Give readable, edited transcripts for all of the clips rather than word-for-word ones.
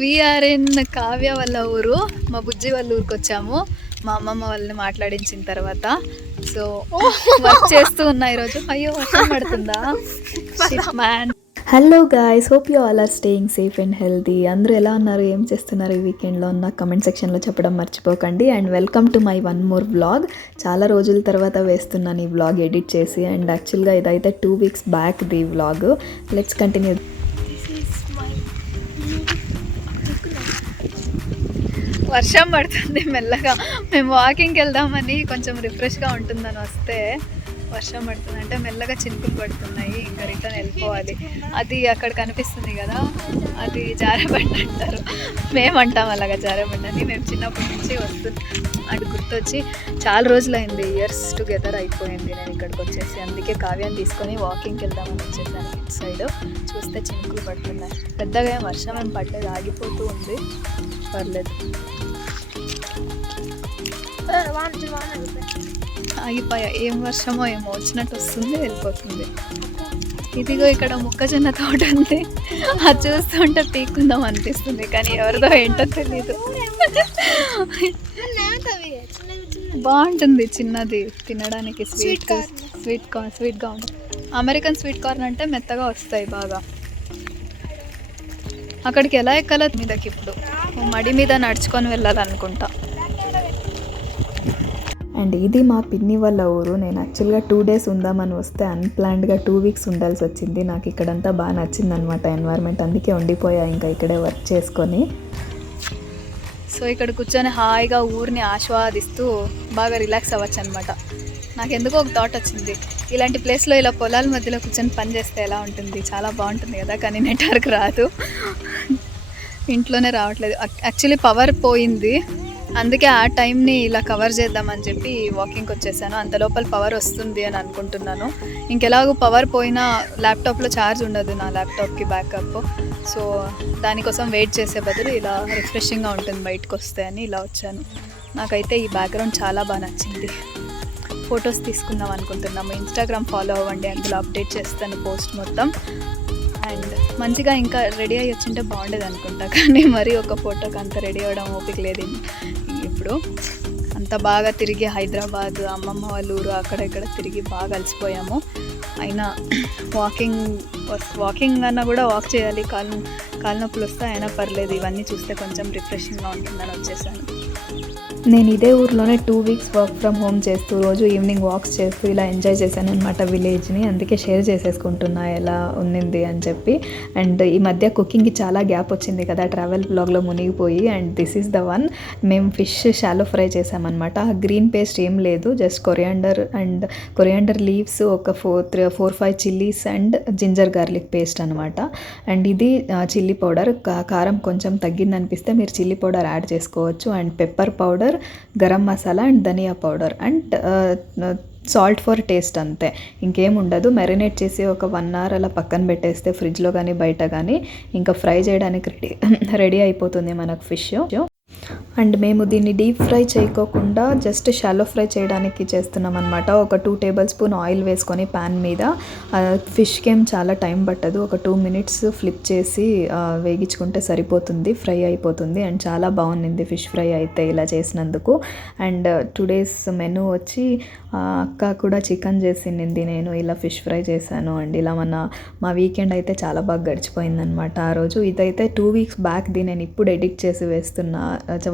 We are in Kavya వాళ్ళ ఊరు, మా బుజ్జి వాళ్ళ ఊరికి వచ్చాము మా అమ్మమ్మ వాళ్ళని మాట్లాడించిన తర్వాత. సో వర్క్ చేస్తూ ఉన్నా ఈరోజు. అయ్యో వర్షం పడుతుందా? Man. Hello guys, hope you all are staying safe and healthy. అందరూ ఎలా ఉన్నారు, ఏం చేస్తున్నారు ఈ వీకెండ్లో ఉన్న కమెంట్ సెక్షన్లో చెప్పడం మర్చిపోకండి. And welcome to my one more vlog. చాలా రోజుల తర్వాత వేస్తున్నాను ఈ వ్లాగ్ ఎడిట్ చేసి. అండ్ యాక్చువల్గా ఇదైతే 2 weeks back the vlog. Let's continue. వర్షం పడుతుంది మెల్లగా. మేము వాకింగ్కి వెళ్దామని కొంచెం రిఫ్రెష్గా ఉంటుందని వస్తే వర్షం పడుతుంది. అంటే మెల్లగా చినుకులు పడుతున్నాయి. ఇంకా రిటర్న్ వెళ్ళిపోవాలి. అది అక్కడ కనిపిస్తుంది కదా, అది జారబండ అంటారు. మేమంటాం అలాగా జారబండ అని. మేము చిన్నప్పటి నుంచి వస్తుంది అది గుర్తొచ్చి చాలా రోజులైంది, ఇయర్స్ టుగెదర్ అయిపోయింది నేను ఇక్కడికి వచ్చేసి. అందుకే కావ్యాన్ని తీసుకొని వాకింగ్కి వెళ్దామని వచ్చేసాను. ఇటు సైడ్ చూస్తే చినుకులు పడుతున్నాయి. పెద్దగా ఏం వర్షం ఏం పడలేదు, ఆగిపోతూ ఉంది, పర్లేదు. ఆగిపోయా. ఏం వర్షమో ఏమో వచ్చినట్టు వస్తుంది, వెళ్ళిపోతుంది. ఇదిగో ఇక్కడ మొక్కజొన్న తోట ఉంది, అది చూస్తుంటే పీక్కుందాం అనిపిస్తుంది, కానీ ఎవరిదో ఏంటో తెలీదు. బాగుంటుంది చిన్నది తినడానికి, స్వీట్గా ఉంటుంది. అమెరికన్ స్వీట్ కార్న్ అంటే మెత్తగా వస్తాయి బాగా. అక్కడికి ఎలా ఎక్కాలో మీదకి ఇప్పుడు మడి మీద నడుచుకొని వెళ్ళాలనుకుంటా. అండ్ ఇది మా పిన్ని వాళ్ళ ఊరు. నేను యాక్చువల్గా 2 days ఉందామని వస్తే అన్ప్లాన్డ్గా 2 weeks ఉండాల్సి వచ్చింది. నాకు ఇక్కడంతా బాగా నచ్చింది అనమాట ఎన్వైర్న్మెంట్, అందుకే ఉండిపోయా ఇంకా ఇక్కడే వర్క్ చేసుకొని. సో ఇక్కడ కూర్చొని హాయిగా ఊరిని ఆస్వాదిస్తూ బాగా రిలాక్స్ అవ్వచ్చు అనమాట. నాకు ఎందుకో ఒక థాట్ వచ్చింది, ఇలాంటి ప్లేస్లో ఇలా పొలాల మధ్యలో కూర్చొని పని చేస్తే ఎలా ఉంటుంది, చాలా బాగుంటుంది కదా. కానీ నెట్వర్క్ రాదు, ఇంట్లోనే రావట్లేదు. యాక్చువల్లీ పవర్ పోయింది, అందుకే ఆ టైంని ఇలా కవర్ చేద్దామని చెప్పి వాకింగ్కి వచ్చేసాను. అంత లోపల పవర్ వస్తుంది అని అనుకుంటున్నాను. ఇంకెలాగో పవర్ పోయినా ల్యాప్టాప్లో ఛార్జ్ ఉండదు నా ల్యాప్టాప్కి బ్యాకప్. సో దానికోసం వెయిట్ చేసే బదులు ఇలా రిఫ్రెషింగ్గా ఉంటుంది బయటకు వస్తే అని ఇలా వచ్చాను. నాకైతే ఈ బ్యాక్గ్రౌండ్ చాలా బాగా నచ్చింది. ఫొటోస్ తీసుకుందాం అనుకుంటున్నాము. ఇన్స్టాగ్రామ్ ఫాలో అవ్వండి, అందులో అప్డేట్ చేస్తాను పోస్ట్ మొత్తం. అండ్ మంచిగా ఇంకా రెడీ అయ్యి వచ్చింటే బాగుండేది అనుకుంటా, కానీ మరీ ఒక ఫోటోకి అంత రెడీ అవ్వడం ఓపిక లేదు ఇప్పుడు. అంత బాగా తిరిగి హైదరాబాద్, అమ్మమ్మ వాళ్ళ ఊరు అక్కడ ఇక్కడ తిరిగి బాగా అలసిపోయాము. అయినా వాకింగ్ అన్నా కూడా వాక్ చేయాలి, కాలు నొప్పులు వస్తే అయినా పర్లేదు, ఇవన్నీ చూస్తే కొంచెం రిఫ్రెషింగ్గా ఉంటుందని వచ్చేసాను. నేను ఇదే ఊర్లోనే 2 weeks వర్క్ ఫ్రమ్ హోమ్ చేస్తూ రోజు ఈవినింగ్ వాక్స్ చేస్తూ ఇలా ఎంజాయ్ చేశాను అనమాట విలేజ్ని. అందుకే షేర్ చేసేసుకుంటున్నా ఎలా ఉన్నింది అని చెప్పి. అండ్ ఈ మధ్య కుకింగ్కి చాలా గ్యాప్ వచ్చింది కదా, ట్రావెల్ బ్లాగ్లో మునిగిపోయి. And this is the one. మేము ఫిష్ షాలో ఫ్రై చేసామన్నమాట. గ్రీన్ పేస్ట్ ఏం లేదు, జస్ట్ కొరియాండర్ లీవ్స్, ఒక 4-5 chillies and ginger garlic paste అనమాట. అండ్ ఇది చిల్లీ పౌడర్. కారం కొంచెం తగ్గిందనిపిస్తే మీరు చిల్లీ పౌడర్ యాడ్ చేసుకోవచ్చు. And pepper powder, garam masala and dhania powder and salt for taste, అంతే, ఇంకేం ఉండదు. మ్యారినేట్ చేసి ఒక 1 hour అలా పక్కన పెట్టేస్తే ఫ్రిడ్జ్లో కానీ బయట కానీ ఇంకా ఫ్రై చేయడానికి రెడీ అయిపోతుంది మనకు ఫిష్. అండ్ మేము దీన్ని డీప్ ఫ్రై చేయకోకుండా జస్ట్ షాలో ఫ్రై చేయడానికి చేస్తున్నాం అనమాట. ఒక 2 tablespoon ఆయిల్ వేసుకొని ప్యాన్ మీద. ఫిష్కి ఏం చాలా టైం పట్టదు, ఒక 2 minutes ఫ్లిప్ చేసి వేగించుకుంటే సరిపోతుంది, ఫ్రై అయిపోతుంది. అండ్ చాలా బాగుంది ఫిష్ ఫ్రై అయితే ఇలా చేసినందుకు. అండ్ టుడేస్ మెనూ వచ్చి అక్క కూడా చికెన్ చేసింది, నేను ఇలా ఫిష్ ఫ్రై చేశాను. అండ్ ఇలా మా వీకెండ్ అయితే చాలా బాగా గడిచిపోయిందనమాట ఆ రోజు. ఇదైతే 2 weeks బ్యాక్ది, నేను ఇప్పుడు ఎడిట్ చేసి వేస్తున్నా.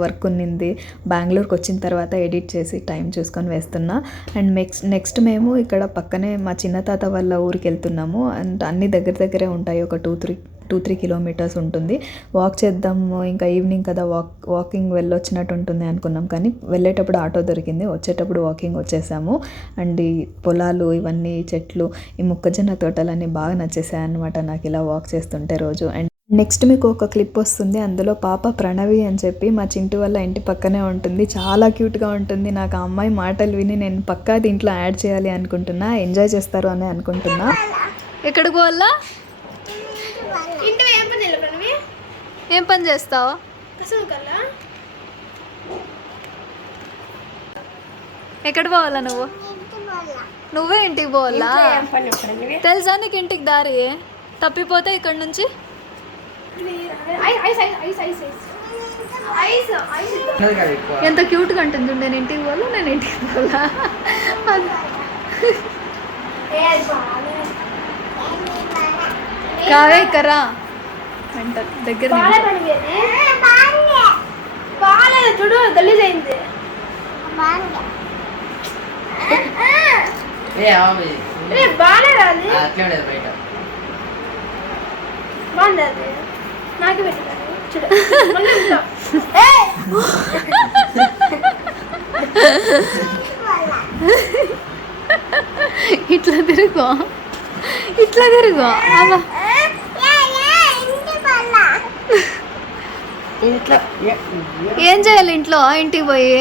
వర్క్ ఉన్నింది, బెంగళూరుకి వచ్చిన తర్వాత ఎడిట్ చేసి టైం చూసుకొని వేస్తున్నా. అండ్ నెక్స్ట్ మేము ఇక్కడ పక్కనే మా చిన్న తాత వాళ్ళ ఊరికి వెళ్తున్నాము. అండ్ అన్ని దగ్గరే ఉంటాయి, ఒక 2-3 kilometers ఉంటుంది. వాక్ చేద్దాము, ఇంకా ఈవినింగ్ కదా, వాకింగ్ వెళ్ళొచ్చినట్టు ఉంటుంది అనుకున్నాం, కానీ వెళ్ళేటప్పుడు ఆటో దొరికింది, వచ్చేటప్పుడు వాకింగ్ వచ్చేసాము. అండ్ ఈ పొలాలు, ఇవన్నీ చెట్లు, ఈ మొక్కజొన్న తోటలన్నీ బాగా నచ్చేసాయి అనమాట నాకు ఇలా వాక్ చేస్తుంటే రోజు. అండ్ నెక్స్ట్ మీకు ఒక క్లిప్ వస్తుంది, అందులో పాప ప్రణవి అని చెప్పి మా చింటూ వాళ్ళ ఇంటి పక్కనే ఉంటుంది, చాలా క్యూట్గా ఉంటుంది. నాకు ఆ అమ్మాయి మాటలు విని నేను పక్కా దీంట్లో యాడ్ చేయాలి అనుకుంటున్నా, ఎంజాయ్ చేస్తారు అని అనుకుంటున్నా. ఎక్కడికి పోవాలా? ఏం పని చేస్తావు? ఎక్కడ పోవాలా నువ్వే ఇంటికి పోవాలా? తెలుసా నీకు ఇంటికి దారి? తప్పిపోతే ఇక్కడ నుంచి ఎంత క్యూట్గా ఉంటుంది. నేను ఇంటికి పోను, నేను ఇంటికి పోలా. కావే కరా అంట దగ్గర చూడు గలీజ్ అయింది. బాగానే రాదు, బాగుంది. అది నాకు పెట్టాను చూడు. ఇట్లా తిరుగు, ఇట్లా తిరుగు. ఏం చేయాలి ఇంట్లో? ఇంటికి పోయి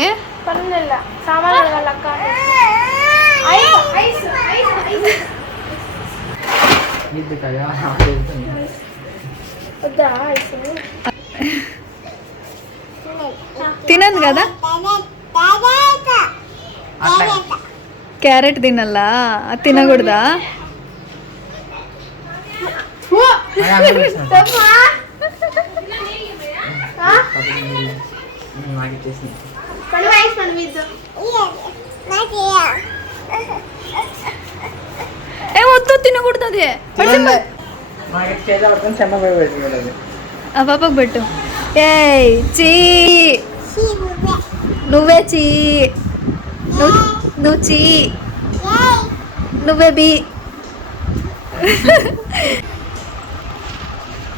తినను కదా. క్యారెట్ తినాలా? అది తినకూడదా? వద్దు, తినకూడదు. అది ఆ పాపకు పెట్టు. ఏ చీ, నువ్వే చీ, నువ్వు చీ, నువ్వే బి.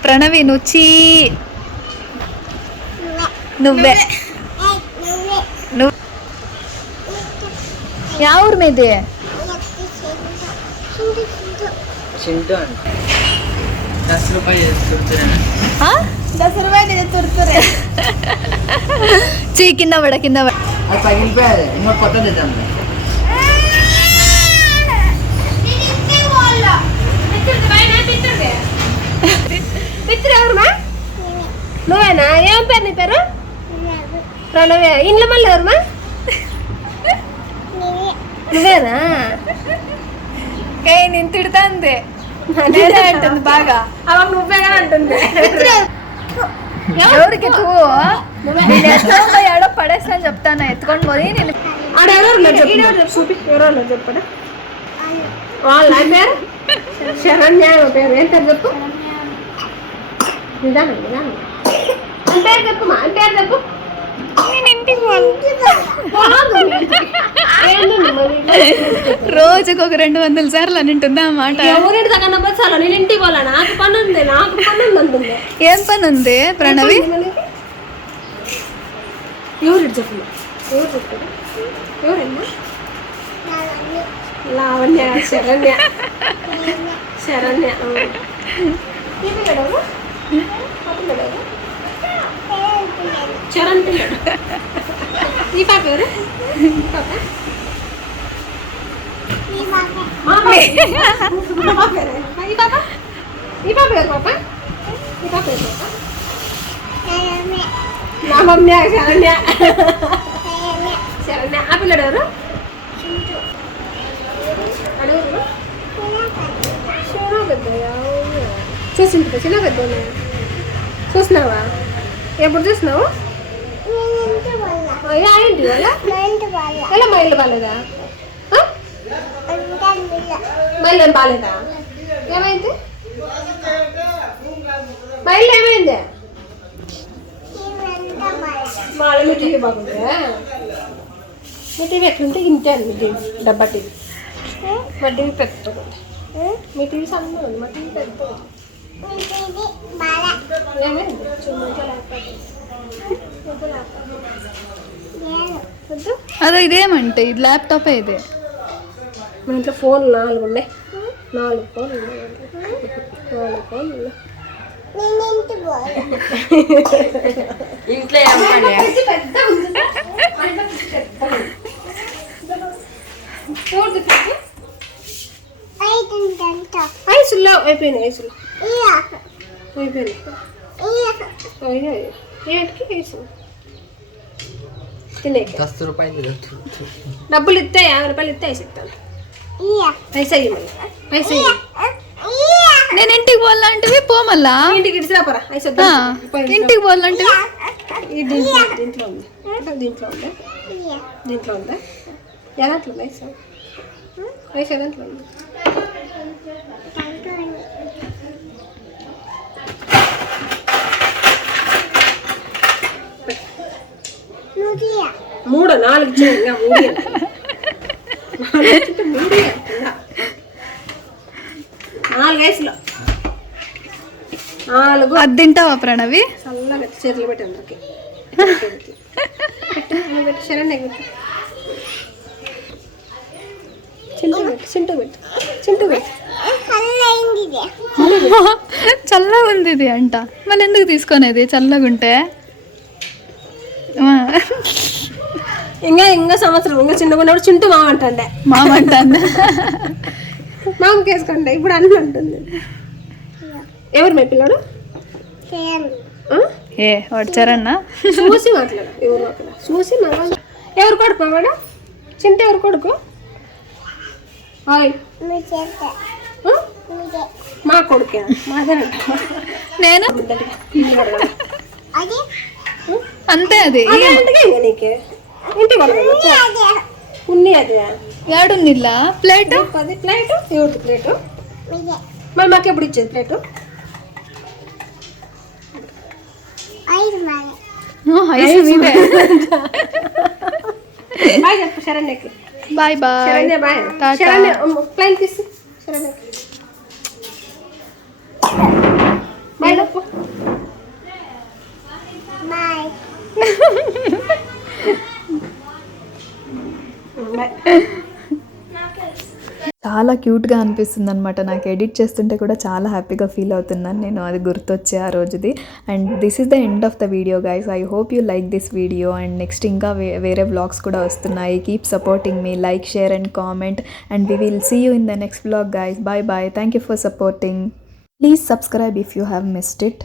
ప్రణవి నువ్వు చీ, నువ్వే. నువ్వు యా ఊరు మీది? చీ కింద పడ, కింద పడ. నువ్వేనా? ఏం పేరు నీ పేరు? ప్రణవే. ఇంట్లో మళ్ళీ ఎవరుమా? నువ్వేనా? నేను తిడుతుంది, నేనే అంటుంది బాగా. అవ నువ్వే కానీ అంటుంది. ఎవరికి ఎడో పడేస్తా చెప్తాను, ఎత్తుకొని పోయి. నేను చూపి ఎవరో చెప్పడా? వాళ్ళ పేరు శరణ్య పేరు. ఏం పేరు చెప్పు? నిదానం నిదానం. అని పేరు చెప్పు, అని పేరు చెప్పు. రోజుకు ఒక 200 సార్లు అని ఉంటుందా అన్నమాట. ఎవరింటి దగ్గర బస్సాలో నేను ఇంటికి పోలా, నాకు పని ఉంది, నాకు పని ఉంది అంటుంది. ఏం పని ఉంది ప్రణవి? ఎవరు చెప్పు, ఎవరు చెప్పారు? ఎవరమ్మా? లావణ్య, శరణ్య. శరణ్య చరణ్ పిల్లడు. ఈ పాప ఎవరు? ఈ పాప ఎవరు పాప? ఈ పాప ఎవరు పాప? నా మమ్మీ శరణ్య. శరణ్య. ఆ పిల్లడు ఎవరు? అడుగు. చూసింటా చిన్న పెద్ద చూసినావా? ఎప్పుడు చూసినావు? ఏంటి వాళ్ళ ఎలా మా ఇల్లు బాగాలేదా? మా ఇల్లు బాగాలేదా? ఏమైంది? మా ఇల్లు ఏమైంది? వాళ్ళ మీ టీవీ బాగుందా? మీ టీవీ ఎట్లుంటే ఇంతే అండి. మీ టీవీ డబ్బా టీవీ. మా టీవీ పెద్దగా ఉంది. మీ టీవీ సన్నగా ఉంది, మా టీవీ పెద్దగా ఉంది. ఏమైంది? అదే ఇదేమంటే ఇది ల్యాప్టాప్. ఇదే మా ఇంట్లో ఫోన్లు 4 ఉన్నాయి. 4 ఫోన్లు ఉన్నాయి. 4 ఫోన్లు ఉన్నాయి. ఇంట్లో ఐసుల్లో అయిపోయినాయి. ఐసులు అయిపోయినాయి. ఏంటికి ఐసు తినే 10 రూపాయలు డబ్బులు ఇస్తే 50 రూపాయలు ఇస్తే ఐసు ఇస్తాను. పైసా ఇవ్వమని. పైసా నేను ఇంటికి పోవాలంటివి పో మళ్ళా ఇంటికి ఇడిచిరాపరా ఇంటికి పోవాలంటివి దీంట్లో ఉంది దీంట్లో ఉందా దీంట్లో ఉందా ఎలాంటి ఉంది ఐసా ఐసా దాంట్లో ఉంది మూడు నాలుగు ఇంకా మూడు నాలుగు వయసులో నాలుగు అది తింటావా ప్రణవి చల్లగా చీరలు పెట్టి అందరికి పెట్టి శరణ్ పెట్టి చింటూ పెట్టి చల్లగా ఉంది ఇది అంట మళ్ళీ ఎందుకు తీసుకునేది చల్లగా ఉంటే ఇంకా సంవత్సరం ఇంకా చిన్నగా ఉన్నప్పుడు చింటూ మామ అంటుండే మామకి వేసుకోండి ఇప్పుడు అన్న అంటుంది ఎవరు మీ పిల్లడు ఏ వచ్చారన్నా చూసి మాట్లాడు ఎవరు అక్కడ చూసి ఎవరు కొడుకు మావాడు చింత ఎవరు కొడుకు మా కొడుకే మాదేనంట నేను అంతే అది అందుకే ఇంకా నీకే ఇంటి వాళ్ళు ఉన్ని అది ఏడున్నిల్లా ప్లేట్ అది ప్లేటు ఎవరిది ప్లేటు మరి మాకు ఎప్పుడు ఇచ్చేది ప్లేటు బాయ్ చెప్పు శరణ్యకి bye bye Saranya bye Saranya ప్లేన్ తీసి శరణ్య బాయ్ చెప్పు బాయ్ చాలా క్యూట్గా అనిపిస్తుంది అనమాట నాకు ఎడిట్ చేస్తుంటే కూడా చాలా హ్యాపీగా ఫీల్ అవుతున్నాను నేను అది గుర్తొచ్చే ఆ రోజుది and this is the end of the video guys I hope you like this video and next ఇంకా వేరే వ్లాగ్స్ కూడా వస్తున్నాయి కీప్ సపోర్టింగ్ మీ like share and comment and we will see you in the next vlog guys bye bye thank you for supporting please subscribe if you have missed it